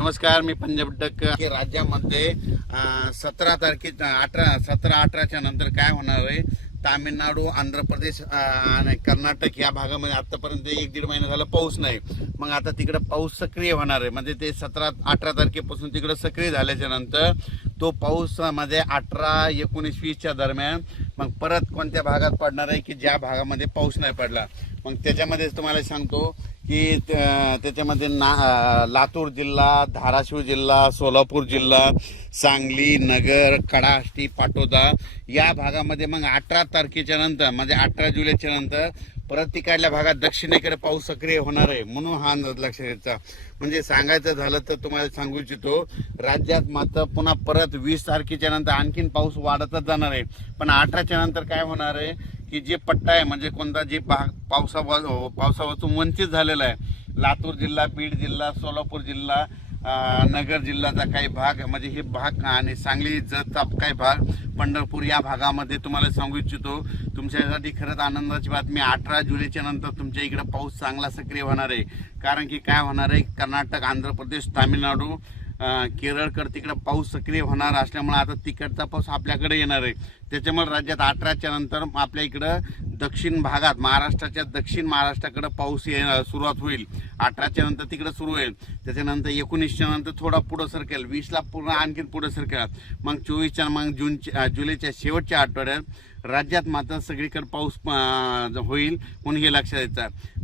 नमस्कार मी पंजाब डक हे राज्यामध्ये सतरा तारखे अठरा सतरा अठराच्या नंतर काय होणार आहे? तामिळनाडू आंध्र प्रदेश आणि कर्नाटक या भागामध्ये आतापर्यंत एक दीड महिना झाला पाऊस नाही. मग आता तिकडं पाऊस सक्रिय होणार आहे. म्हणजे ते सतरा अठरा तारखेपासून तिकडं सक्रिय झाल्याच्यानंतर तो पाऊसमध्ये अठरा एकोणीस वीसच्या दरम्यान मग परत कोणत्या भागात पडणार आहे की ज्या भागामध्ये पाऊस नाही पडला? मग त्याच्यामध्येच तुम्हाला सांगतो की त्याच्यामध्ये ना लातूर जिल्हा धाराशिव जिल्हा सोलापूर जिल्हा सांगली नगर कडाष्टी पाटोदा या भागामध्ये मग अठरा तारखेच्या नंतर म्हणजे अठरा जुलैच्या नंतर परत तिकडल्या भागात दक्षिणेकडे पाऊस सक्रिय होणार आहे म्हणून हा अंदाज लक्षात घ्यायचा. म्हणजे सांगायचं झालं तर तुम्हाला सांगू इच्छितो राज्यात मात्र पुन्हा परत वीस तारखेच्या नंतर आणखीन पाऊस वाढतच जाणार आहे. पण अठराच्या नंतर काय होणार आहे की जे पट्टा आहे म्हणजे कोणता जे भाग पावसा पावसापासून वंचित झालेला आहे. लातूर जिल्हा बीड जिल्हा सोलापूर जिल्हा नगर जिल्ह्याचा काही भाग म्हणजे हे भाग आणि सांगली जतचा काही भाग पंढरपूर या भागामध्ये तुम्हाला सांगू इच्छितो. तुमच्यासाठी खरंच आनंदाची बातमी अठरा जुलैच्या नंतर तुमच्या इकडं पाऊस चांगला सक्रिय होणार आहे. कारण की काय होणार आहे कर्नाटक आंध्र प्रदेश तामिळनाडू अं, तिकडं पाऊस सक्रिय होणार असल्यामुळे आता तिकडचा पाऊस आपल्याकडे येणार आहे. त्याच्यामुळे राज्यात अठराच्या नंतर आपल्या इकडं दक्षिण भागात महाराष्ट्राच्या दक्षिण महाराष्ट्राकडे पाऊस ये सुरुवात होईल. अठराच्या नंतर तिकडे सुरू होईल. त्याच्यानंतर एकोणीसच्या नंतर थोडा पुढं सरकेल. वीसला पूर्ण आणखीन पुढं सरकेल. मग चोवीसच्या मग जूनच्या जुलैच्या शेवटच्या आठवड्यात राज्यात मात्र सगळीकडे पाऊस होईल म्हणून हे लक्षात द्यायचं